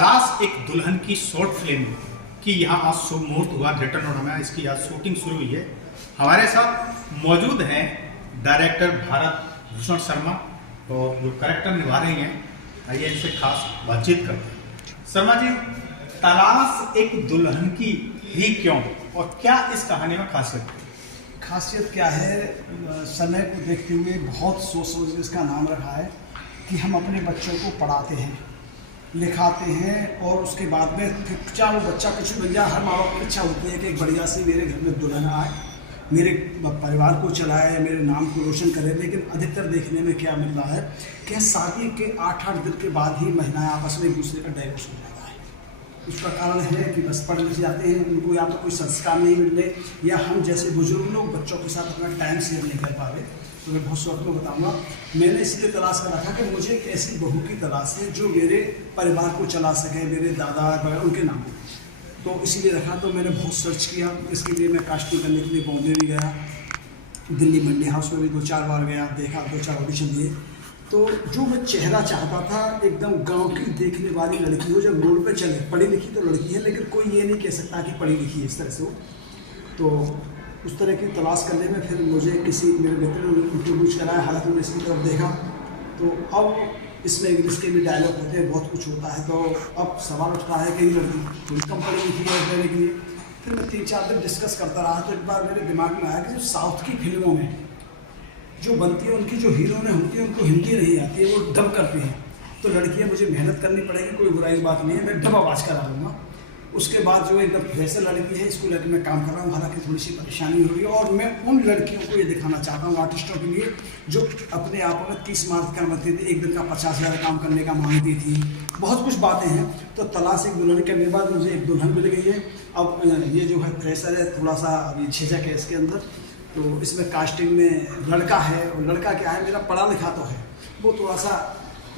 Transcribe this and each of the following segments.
तलाश एक दुल्हन की शॉर्ट फिल्म की यहाँ आज शुभ मुहूर्त हुआ ग्रेटर नोएडा में। इसकी आज शूटिंग शुरू हुई है। हमारे साथ मौजूद हैं डायरेक्टर भारत भूषण शर्मा और जो कैरेक्टर निभा रही हैं, आइए इनसे खास बातचीत करते हैं। शर्मा जी, तलाश एक दुल्हन की ही क्यों और क्या इस कहानी में खासियत है? खासियत क्या है, समय को देखते हुए बहुत सोच समझ के इसका नाम रखा है कि हम अपने बच्चों को पढ़ाते हैं, लिखाते हैं और उसके बाद में चाहे वो बच्चा कुछ बन जाए, हर माँ बाप की इच्छा होती है कि एक बढ़िया सी मेरे घर में दुल्हन आए, मेरे परिवार को चलाए, मेरे नाम को रोशन करे। लेकिन अधिकतर देखने में क्या मिल रहा है कि शादी के 8-8 दिन के बाद ही महिलाएं आपस में एक दूसरे का डाइवोर्स हो जाता है। उसका कारण है कि बस पढ़ लिख जाते हैं, उनको या तो कोई संस्कार नहीं मिल रहे या हम जैसे बुजुर्ग लोग बच्चों के साथ अपना टाइम शेयर नहीं कर पा रहे। तो मैं बहुत शौक में बताऊंगा, मैंने इसलिए तलाश कर रखा कि मुझे एक ऐसी बहू की तलाश है जो मेरे परिवार को चला सके, मेरे दादा वगैरह उनके नाम पर। तो इसीलिए रखा। तो मैंने बहुत सर्च किया, इसके लिए मैं कास्टिंग करने के लिए बॉम्बे भी गया, दिल्ली मंडी हाउस में भी 2-4 बार गया, देखा, 2-4 ऑडिशन दिए। तो जो मैं चेहरा चाहता था, एकदम गांव की देखने वाली लड़की हो, जब रोड पे चले, पढ़ी लिखी तो लड़की है लेकिन कोई ये नहीं कह सकता कि पढ़ी लिखी है इस तरह से हो। तो उस तरह की तलाश करने में फिर मुझे किसी मेरे मित्र ने इंटरव्यूज कराया, हालांकि मैंने इसकी तरफ देखा तो अब इसमें इंग्लिश के भी डायलॉग होते हैं, बहुत कुछ होता है। तो अब सवाल उठता है कि ये लड़की थोड़ी कम पढ़ी लिखी है कहने के लिए। फिर मैं 3-4 दिन डिस्कस करता रहा तो एक बार मेरे दिमाग में आया कि जो साउथ की फिल्मों में जो बनती है, उनकी जो हीरोइनें होती है उनको हिंदी नहीं आती है, वो डब करती हैं। तो लड़कियां मुझे मेहनत करनी पड़ेगी, कोई बुराई बात नहीं है, मैं डब आवाज़ करा लूँगा। उसके बाद जो एकदम फ्रेशर लड़की है, इसको लेकर मैं काम कर रहा हूँ, हालांकि थोड़ी सी परेशानी हो रही है। और मैं उन लड़कियों को ये दिखाना चाहता हूँ, आर्टिस्टों के लिए, जो अपने आप में 30 मार्च का बनती थी, एक दिन का 50,000 काम करने का मांगती थी। बहुत कुछ बातें हैं। तो तलाश एक दुल्हन करने के बाद मुझे एक दुल्हन मिल गई है। अब ये जो है फ्रेशर है, थोड़ा सा अभी झिझक है इसके अंदर। तो इसमें कास्टिंग में लड़का है, और लड़का क्या है, मेरा पढ़ा लिखा तो है, वो थोड़ा सा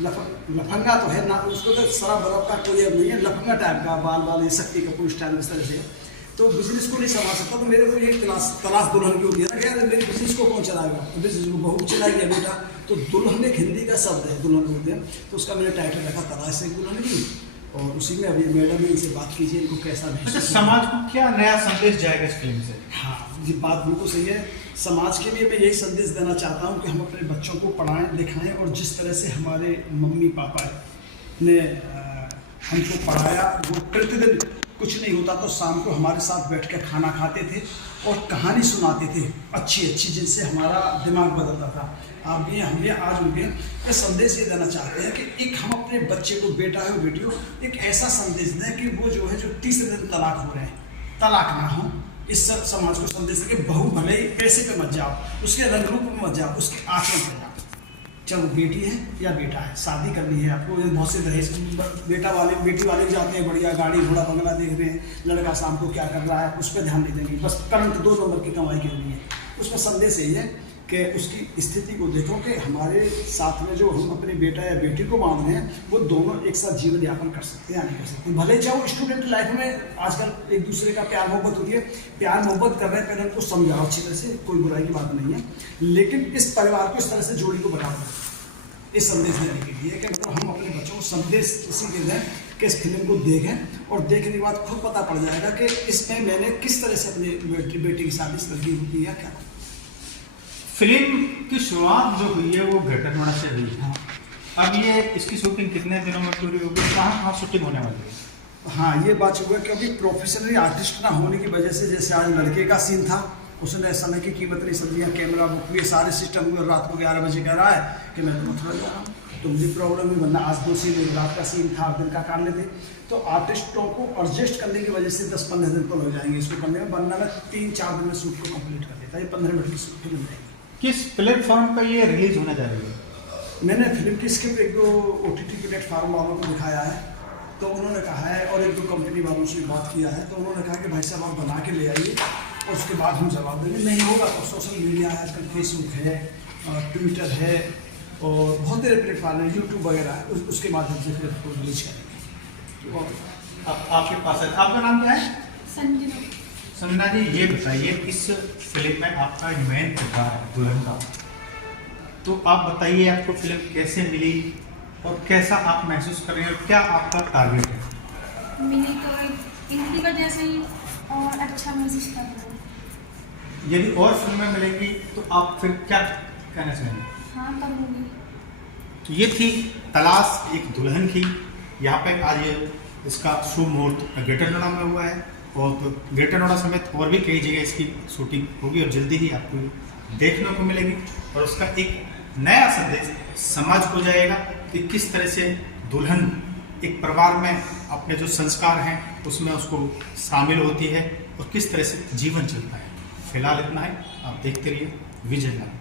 लफंगा तो है ना, उसको तो शराब बराब का कोई अब नहीं है, लफंगा टाइप का, बाल ये शक्ति कपूर स्टाइल इस तरह से। तो बिजनेस को नहीं संभाल सकता। तो मेरे को ये तलाश दुल्हन की होती है ना कि यार मेरे बिजनेस को कौन चलाएगा, तो बिजनेस को बहू चलाएगी बेटा। तो दुल्हन एक हिंदी का शब्द है, दुल्हन बोलते हैं। तो उसका मैंने टाइटल रखा तलाश एक दुल्हन की। और उसी में अभी मैडम ने इनसे बात कीजिए, इनको कैसा अच्छा, समाज को क्या नया संदेश जाएगा इस फिल्म से? हाँ, ये बात बिल्कुल सही है। समाज के लिए मैं यही संदेश देना चाहता हूँ कि हम अपने बच्चों को पढ़ाएं लिखाएं, और जिस तरह से हमारे मम्मी पापा ने हमको पढ़ाया, वो प्रतिदिन कुछ नहीं होता तो शाम को हमारे साथ बैठ कर खाना खाते थे और कहानी सुनाते थे अच्छी अच्छी, जिनसे हमारा दिमाग बदलता था। आप भी, हम भी, आज उनके ये संदेश ये देना चाहते हैं कि एक हम अपने बच्चे को, बेटा हो बेटी हो, एक ऐसा संदेश दें कि वो जो है जो 30 दिन तलाक हो रहे हैं, तलाक ना हो। इस सब समाज को संदेश दें कि बहू भले ही पैसे पे मत जाओ, उसके रंग रूप में मत जाओ, उसके आचरण पे जाओ। चाहे वो बेटी है या बेटा है, शादी करनी है आपको, बहुत से दहेज बेटा वाले बेटी वाले जाते हैं, बढ़िया गाड़ी घोड़ा बंगला देख रहे हैं, लड़का शाम को क्या कर रहा है उस पर ध्यान नहीं देंगे, बस करंट 2 नंबर की कमाई के लिए। उसमें संदेश यही है कि उसकी स्थिति को देखो कि हमारे साथ में जो हम अपने बेटा या बेटी को बांध रहे हैं, वो दोनों एक साथ जीवन यापन कर सकते हैं या नहीं कर सकते। भले चाहो स्टूडेंट लाइफ में आजकल एक दूसरे का प्यार मोहब्बत होती है, प्यार मोहब्बत कर रहे हैं, पहले उनको समझाओ अच्छी तरह से, कोई बुराई की बात नहीं है, लेकिन इस परिवार को इस तरह से जोड़ी को बढ़ाओ, इस संदेश देने के लिए कि मतलब हम अपने बच्चों को संदेश इसी के दें कि इस फिल्म को देखें, और देखने के बाद खुद पता पड़ जाएगा कि इसमें मैंने किस तरह से अपने बेटी की शादी इस लड़की होती है क्या। फिल्म की शुरुआत जो हुई है वो ग्रेटर नोएडा से हुई है। अब ये इसकी शूटिंग कितने दिनों में पूरी होगी, कहाँ शूटिंग होने वाली है? हाँ, ये बात हुआ क्योंकि प्रोफेशनली आर्टिस्ट ना होने की वजह से, जैसे आज लड़के का सीन था, उसने समय की कीमत नहीं समझी, कैमरा बुक हुए, सारे सिस्टम हुए, रात को 11 बजे कह रहा है कि मैं तो मथुरा जा रहा हूँ, तो मुझे प्रॉब्लम है, वरना आज 2 सीन, रात का सीन था, दिन का कर लेते। तो आर्टिस्टों को एडजस्ट करने की वजह से 10-15 दिन तो लग जाएंगे इसको करने में, वरना मैं 3-4 दिन में शूट को कंप्लीट कर देता। ये 15 मिनट की फिल्म रहेगी। किस प्लेटफॉर्म पर ये रिलीज होने जा रही है? मैंने फिल्म की स्क्रिप्ट 1-2 OTT प्लेटफॉर्म वालों को दिखाया है, तो उन्होंने कहा है, और 1-2 कंपनी वालों से बात किया है, तो उन्होंने कहा कि भाई साहब आप बना के ले आइए और उसके बाद हम जवाब देंगे। नहीं होगा तो सोशल मीडिया है, आजकल फेसबुक है, ट्विटर है, और बहुत सारे प्लेटफॉर्म है, यूट्यूब वगैरह है, उसके माध्यम से फिर उसको रिलीज करेंगे। तो आपके पास है, आपका नाम क्या है? संजना। संजना जी, ये बताइए, इस फिल्म में आपका मेन किरदार है दुल्हन का, तो आप बताइए आपको फिल्म कैसे मिली और कैसा आप महसूस कर रहे हैं और क्या आपका टारगेट है? मिली तो इनकी वजह से ही और अच्छा महसूस कर रहा हूँ। यदि और फिल्में मिलेंगी तो आप फिर क्या कहना चाहेंगे? हाँ करूँगी। तो ये थी तलाश एक दुल्हन की। यहाँ पे आज ये इसका शुभ मुहूर्त ग्रेटर नोएडा में हुआ है और तो ग्रेटर नोएडा समेत और भी कई जगह इसकी शूटिंग होगी और जल्दी ही आपको देखने को मिलेगी और उसका एक नया संदेश समाज को जाएगा कि किस तरह से दुल्हन एक परिवार में अपने जो संस्कार हैं उसमें उसको शामिल होती है और किस तरह से जीवन चलता है। फिलहाल इतना है, आप देखते रहिए विजय लाल।